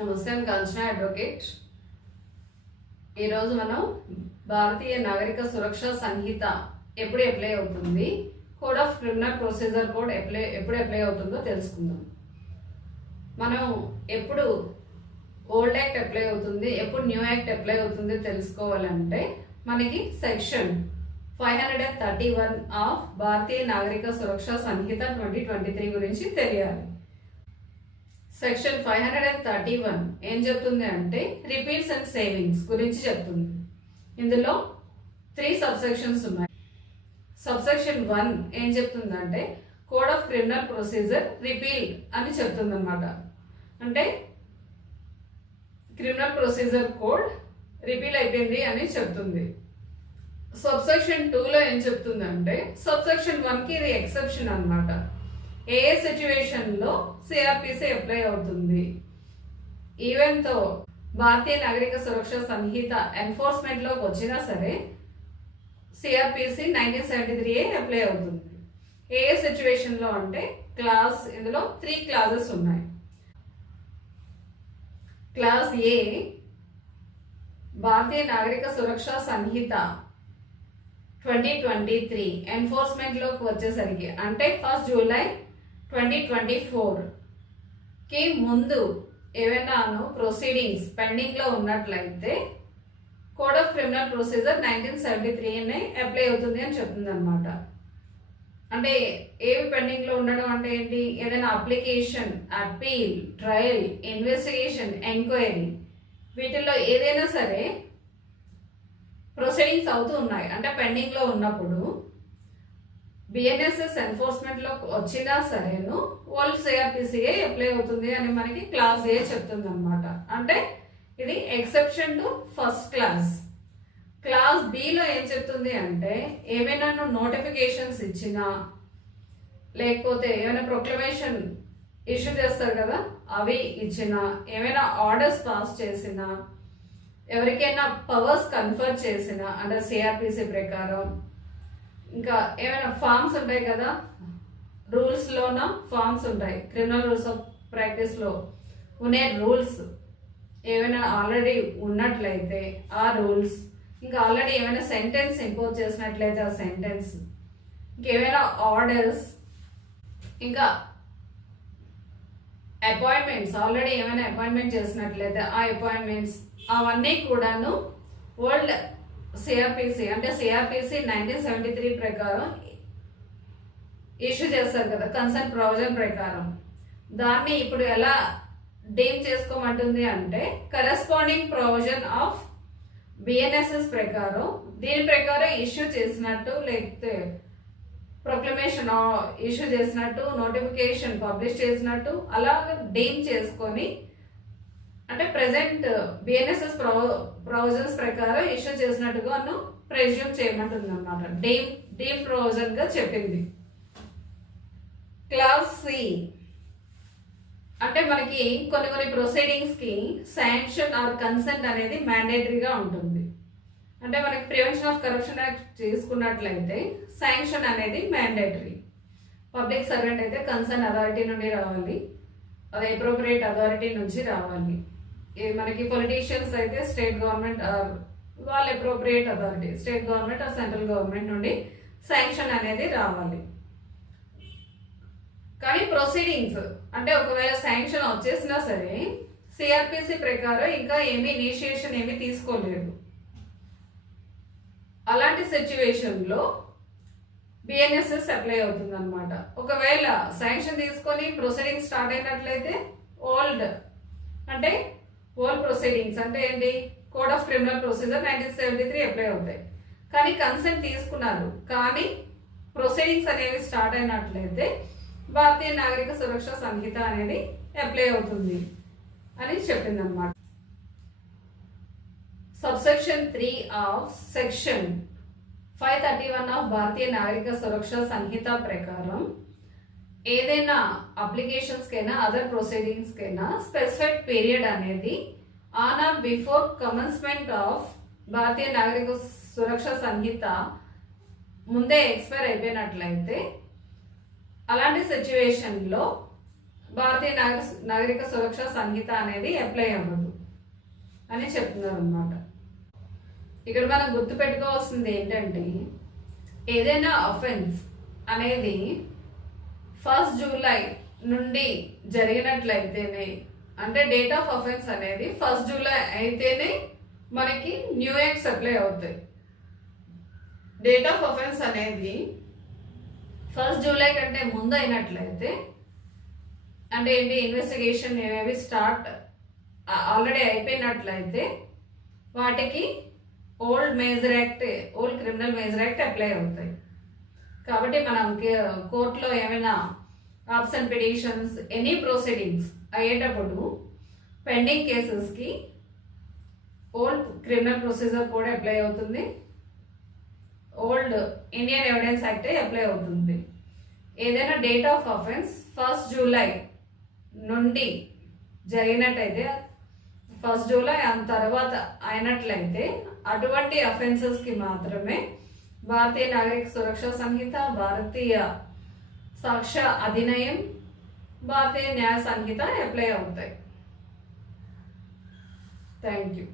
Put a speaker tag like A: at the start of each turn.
A: నమస్తే నేను కాంచన అడ్వకేట్ ఈరోజు మనం భారతీయ నాగరిక సురక్ష సంహిత ఎప్పుడు అప్లై అవుతుంది? Code of criminal procedure code apply ఎప్పుడు అప్లై అవుతుందో తెలుసుకుందాం. మనం ఎప్పుడు ఓల్డ్ యాక్ట్ అప్లై అవుతుంది ఎప్పుడు న్యూ యాక్ట్ అప్లై అవుతుంది తెలుసుకోవాలంటే మనకి section five hundred and thirty one of Bharatiya Nagarik Suraksha Sanhita twenty twenty three గురించి తెలియాలి. Section five hundred and thirty one ఏం చెప్తుంది అంటే రిపీట్స్ అండ్ సేవింగ్స్ గురించి చెప్తుంది. ఇందులో త్రీ సబ్సెక్షన్స్ ఉన్నాయి. సబ్సెక్షన్ వన్ ఏం చెప్తుందంటే code of criminal procedure repeal అని చెప్తుంది అనమాట అంటే క్రిమినల్ ప్రొసీజర్ కోడ్ రిపీల్ అయిపోయింది అని చెప్తుంది. సబ్సెక్షన్ టూలో ఏం చెప్తుందంటే సబ్సెక్షన్ వన్కి ఇది ఎక్సెప్షన్ అన్నమాట. ఏ సిచ్యువేషన్లో సిఆర్పిసి అప్లై అవుతుంది? ఈవెన్తో భారతీయ నాగరిక సురక్ష సంహిత ఎన్ఫోర్స్మెంట్లోకి వచ్చినా సరే CRPC nineteen seventy three apply అవుతుంది. ఏ సిచ్యువేషన్లో అంటే క్లాస్ ఇందులో త్రీ క్లాసెస్ ఉన్నాయి. Clause A Bharatiya Nagarik Suraksha Sanhita twenty twenty three ఎన్ఫోర్స్మెంట్లోకి వచ్చేసరికి అంటే ఫస్ట్ జూలై ట్వంటీ ట్వంటీ ఫోర్కి ముందు ఏవైనాను ప్రొసీడింగ్స్ పెండింగ్లో ఉన్నట్లయితే code of criminal procedure nineteen seventy త్రీనే apply అవుతుంది అని చెప్తుంది అనమాట అంటే ఏవి పెండింగ్లో ఉండడం అంటే ఏంటి? ఏదైనా application appeal trial investigation enquiry వీటిల్లో ఏదైనా సరే ప్రొసీడింగ్స్ అవుతూ ఉన్నాయి. అంటే పెండింగ్లో ఉన్నప్పుడు బిఎన్ఎస్ఎస్ ఎన్ఫోర్స్మెంట్లో వచ్చినా సరేను వాళ్ళు సిఆర్పిసిఏ అప్లై అవుతుంది అని మనకి క్లాస్ ఏ చెప్తుంది అనమాట అంటే ఇది exception to first clause clause below ఏం చెప్తుంది అంటే ఏమైనా నువ్వు నోటిఫికేషన్స్ ఇచ్చినా లేకపోతే ఏమైనా ప్రొక్లమేషన్ ఇష్యూ చేస్తారు కదా అవి ఇచ్చినా ఏమైనా ఆర్డర్స్ పాస్ చేసినా ఎవరికైనా పవర్స్ కన్ఫర్ చేసినా అంటే సిఆర్పిసి ప్రకారం ఇంకా ఏమైనా ఫార్మ్స్ ఉంటాయి కదా? రూల్స్ లోన ఫార్మ్స్ ఉంటాయి. క్రిమినల్ రూల్స్ ఆఫ్ ప్రాక్టీస్లో ఉండే రూల్స్. ఏమైనా ఆల్రెడీ ఉన్నట్లయితే ఆ రూల్స్. ఇంకా ఆల్రెడీ ఏమైనా సెంటెన్స్ ఇంపోజ్ చేసినట్లయితే ఆ సెంటెన్స్. ఇంకేమైనా ఆర్డర్స్. ఇంకా అపాయింట్మెంట్స్. ఆల్రెడీ ఏమైనా అపాయింట్మెంట్ చేసినట్లయితే ఆ అపాయింట్మెంట్స్ అవన్నీ కూడాను వరల్డ్ సిఆర్పిసి అంటే సిఆర్పిసి నైన్టీన్ సెవెంటీ త్రీ ప్రకారం ఇష్యూ చేస్తారు కదా కన్సర్న్ ప్రొవిజన్ ప్రకారం. దాన్ని ఇప్పుడు ఎలా డీమ్ చేసుకోమంటుంది అంటే కరెస్పాండింగ్ ప్రొవిజన్ ఆఫ్ బిఎన్ఎస్ఎస్ ప్రకారం దీని ప్రకారం ఇష్యూ చేసినట్టు లేకపోతే ప్రొక్లమేషన్ ఇష్యూ చేసినట్టు నోటిఫికేషన్ పబ్లిష్ చేసినట్టు అలా డీమ్ చేసుకొని అంటే ప్రజెంట్ బిఎన్ఎస్ఎస్ ప్రొవిజన్స్ ప్రకారం ఇష్యూ చేసినట్టుగాను ప్రెజ్యూమ్ చేయమంటుంది అనమాట డీమ్ డీమ్ ప్రొవిజన్గా చెప్పింది. క్లాస్ సి అంటే మనకి కొన్ని కొన్ని ప్రొసీడింగ్స్కి శాంక్షన్ ఆర్ కన్సెంట్ అనేది మ్యాండేటరీగా ఉంటుంది. అంటే మనకి ప్రివెన్షన్ ఆఫ్ కరప్షన్ యాక్ట్ తీసుకున్నట్లయితే శాంక్షన్ అనేది మ్యాండేటరీ పబ్లిక్ సర్వెంట్ అయితే కన్సర్న్ అథారిటీ నుండి రావాలి. అది అప్రోప్రియేట్ అథారిటీ నుంచి రావాలి. మనకి పొలిటీషియన్స్ అయితే స్టేట్ గవర్నమెంట్ వాళ్ళు అప్రోప్రియేట్ అథారిటీ స్టేట్ గవర్నమెంట్ ఆ సెంట్రల్ గవర్నమెంట్ నుండి శాంక్షన్ అనేది రావాలి. కానీ ప్రొసీడింగ్స్ అంటే ఒకవేళ శాంక్షన్ వచ్చేసినా సరే సిఆర్పిసి ప్రకారం ఇంకా ఏమీ ఇనిషియేషన్ ఏమీ తీసుకోలేదు. అలాంటి సిచ్యువేషన్లో బిఎన్ఎస్ఎస్ అప్లై అవుతుంది అనమాట ఒకవేళ శాంక్షన్ తీసుకొని ప్రొసీడింగ్ స్టార్ట్ అయినట్లయితే ఓల్డ్ అంటే ప్రొసీడింగ్స్ అంటే ఏంటి? Code of criminal procedure nineteen seventy three apply అవుతాయి. కానీ కన్సెంట్ తీసుకున్నారు. కానీ ప్రొసీడింగ్స్ అనేవి స్టార్ట్ అయినట్లయితే భారతీయ నాగరిక సురక్ష సంహిత అనేది అప్లై అవుతుంది అని చెప్పింది అనమాట subsection three of section five thirty one of Bharatiya Nagarik Suraksha Sanhita ప్రకారం ఏదైనా అప్లికేషన్స్ కైనా అదర్ ప్రొసీడింగ్స్ కైనా స్పెసిఫిక్ పీరియడ్ అనేది on or before commencement of Bharatiya Nagarik Suraksha Sanhita ముందే ఎక్స్పైర్ అయిపోయినట్లయితే అలాంటి సిచ్యువేషన్లో భారతీయ నాగర నాగరిక సురక్ష సంహిత అనేది అప్లై అవ్వదు అని చెప్తున్నారు అనమాట ఇక్కడ మనం గుర్తుపెట్టుకోవాల్సింది ఏంటంటే ఏదైనా అఫెన్స్ అనేది ఫస్ట్ జూలై నుండి జరిగినట్లయితేనే అంటే డేట్ ఆఫ్ అఫెన్స్ అనేది ఫస్ట్ జూలై అయితేనే మనకి న్యూ యాక్ట్స్ అప్లై అవుతాయి. డేట్ ఆఫ్ అఫెన్స్ అనేది ఫస్ట్ జూలై కంటే ముందు అయినట్లయితే అంటే ఏంటి ఇన్వెస్టిగేషన్ ఏవేవి స్టార్ట్ ఆల్రెడీ అయిపోయినట్లయితే వాటికి old major act old criminal major act apply అవుతాయి. కాబట్టి మనం కోర్టులో ఏమైనా ఆప్షన్ పిటిషన్స్ ఎనీ ప్రొసీడింగ్స్ అయ్యేటప్పుడు పెండింగ్ కేసెస్కి ఓల్డ్ క్రిమినల్ ప్రొసీజర్ కూడా అప్లై అవుతుంది. ఓల్డ్ ఇండియన్ ఎవిడెన్స్ యాక్టే అప్లై అవుతుంది. ఏదైనా date of offence first July నుండి జరిగినట్టయితే ఫస్ట్ జూలై ఆ తర్వాత అయినట్లయితే అటువంటి అఫెన్సెస్కి మాత్రమే భారతీయ నాగరిక సురక్ష సంహిత భారతీయ సాక్ష అధినయం భారతీయ న్యాయ సంహిత అప్లై అవుతాయి. Thank you